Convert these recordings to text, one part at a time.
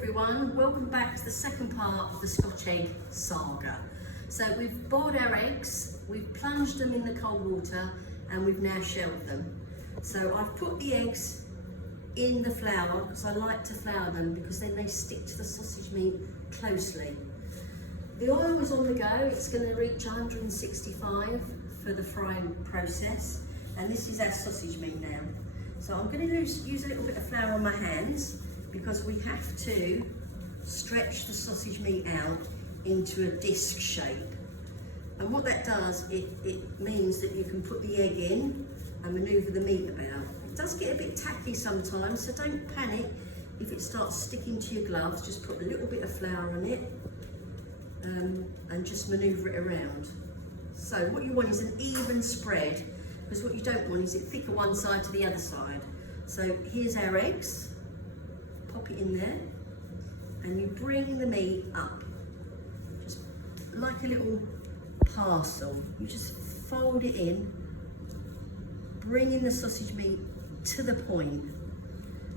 everyone, welcome back to the second part of the Scotch egg saga. So we've boiled our eggs, we've plunged them in the cold water and we've now shelled them. So I've put the eggs in the flour because I like to flour them because then they stick to the sausage meat closely. The oil is on the go, it's going to reach 165 for the frying process, and this is our sausage meat now. So I'm going to use a little bit of flour on my hands because we have to stretch the sausage meat out into a disc shape. And what that does, it means that you can put the egg in and manoeuvre the meat about. It does get a bit tacky sometimes, so don't panic if it starts sticking to your gloves. Just put a little bit of flour on it and just manoeuvre it around. So what you want is an even spread, because what you don't want is it thicker one side to the other side. So here's our eggs, pop it in there, and you bring the meat up, just like a little parcel. You just fold it in, bringing the sausage meat to the point,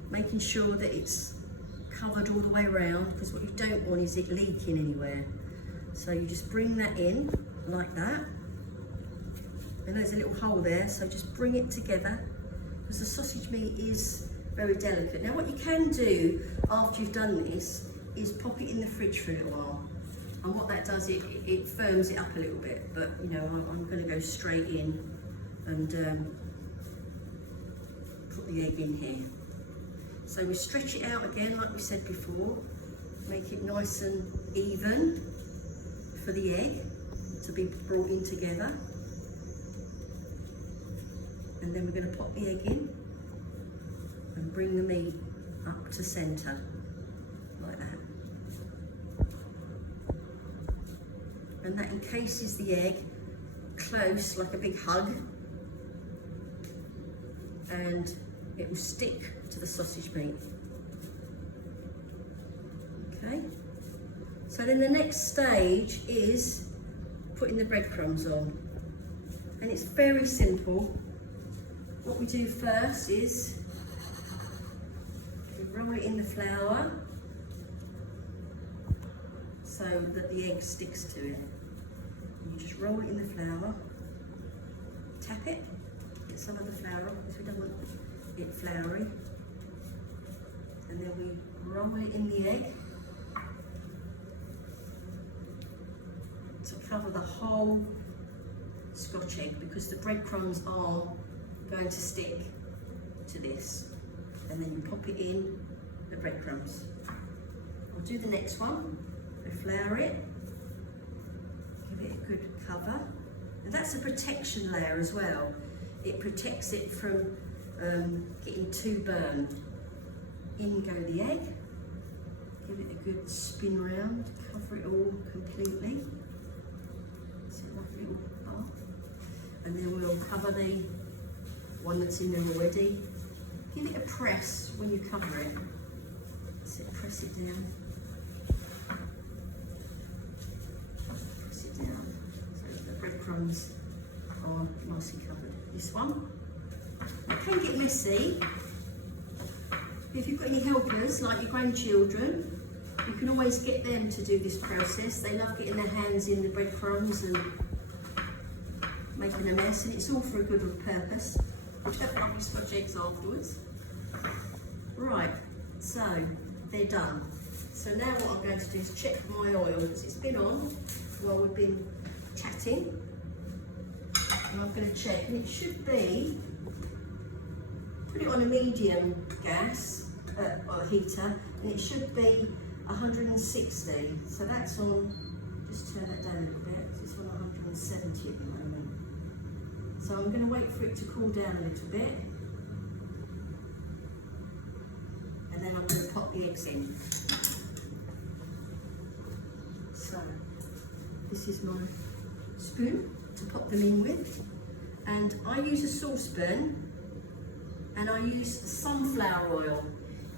making sure that it's covered all the way around, because what you don't want is it leaking anywhere. So you just bring that in like that. And there's a little hole there, so just bring it together because the sausage meat is very delicate. Now what you can do after you've done this is pop it in the fridge for a little while, and what that does, it firms it up a little bit, but you know, I'm going to go straight in and put the egg in here. So we stretch it out again like we said before, make it nice and even for the egg to be brought in together. And then we're going to pop the egg in and bring the meat up to centre, like that. And that encases the egg close, like a big hug, and it will stick to the sausage meat. Okay, so then the next stage is putting the breadcrumbs on, and it's very simple. What we do first is we roll it in the flour so that the egg sticks to it. And you just roll it in the flour, tap it, get some of the flour off because we don't want it floury, and then we roll it in the egg to cover the whole Scotch egg, because the breadcrumbs are going to stick to this, and then you pop it in the breadcrumbs. I'll do the next one. We flour it, give it a good cover, and that's a protection layer as well. It protects it from getting too burned. In go the egg, give it a good spin round, cover it all completely. It's a lovely little bath, and then we'll cover the one that's in there already. Give it a press when you cover it. So press it down. Press it down so the breadcrumbs are nicely covered. This one. It can get messy. If you've got any helpers, like your grandchildren, you can always get them to do this process. They love getting their hands in the breadcrumbs and making a mess, and it's all for a good purpose. Which have lovely Scotch eggs afterwards. Right, so they're done. So now what I'm going to do is check my oil, because it's been on while we've been chatting. And I'm going to check, and it should be, put it on a medium gas or heater, and it should be 160. So that's on, just turn that down a little bit, so it's on 170 at the moment. So I'm going to wait for it to cool down a little bit, and then I'm going to pop the eggs in. So this is my spoon to pop them in with, and I use a saucepan and I use sunflower oil.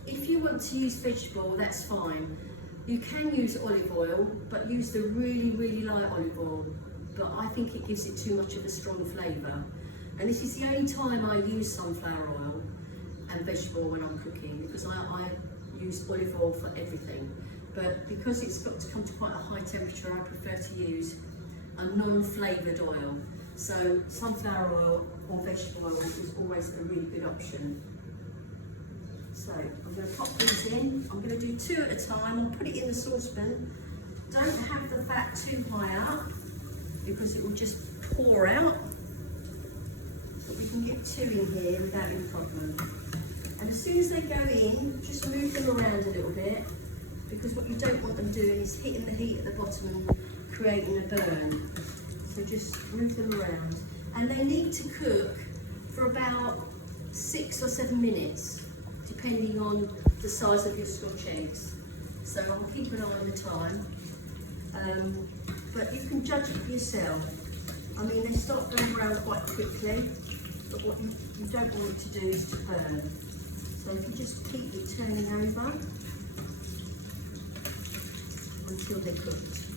If you want to use vegetable, that's fine. You can use olive oil, but use the really light olive oil. But I think it gives it too much of a strong flavour. And this is the only time I use sunflower oil and vegetable when I'm cooking, because I use olive oil for everything, but because it's got to come to quite a high temperature, I prefer to use a non-flavoured oil. So sunflower oil or vegetable oil is always a really good option. So I'm going to pop these in. I'm going to do 2 at a time. I'll put it in the saucepan. Don't have the fat too high up because it will just pour out. But we can get 2 in here without any problem. And as soon as they go in, just move them around a little bit, because what you don't want them doing is hitting the heat at the bottom and creating a burn. So just move them around. And they need to cook for about 6 or 7 minutes, depending on the size of your Scotch eggs. So I'll keep an eye on the time. But you can judge it for yourself. I mean, they start going brown quite quickly, but what you don't want it to do is to burn. So if you just keep it turning over until they're cooked.